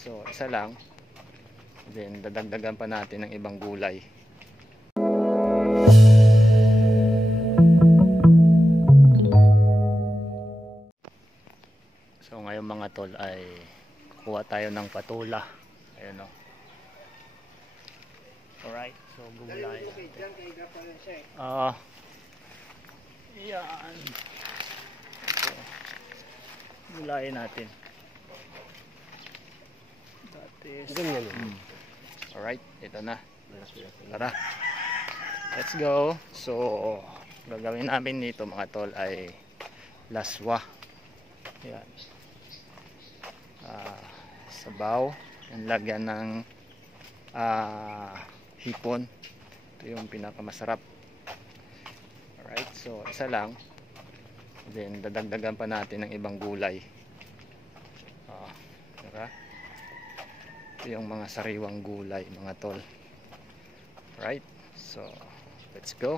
So isa lang, then dadagdagan pa natin ng ibang gulay. So ngayon mga tol ay kuha tayo ng patula. Ayun o. Alright, so gugulayin natin. Yan. So, gulayin natin. That is... Alright, ito na. Tara. Let's go. So, gagawin namin nito mga tol ay laswa. Yan. Sabaw. Yan, lagyan ng hipon. Ito yung pinakamasarap. Alright, so isa lang. Then dadagdagan pa natin ng ibang gulay. Tara. Ito yung mga sariwang gulay mga tol. Alright, so let's go.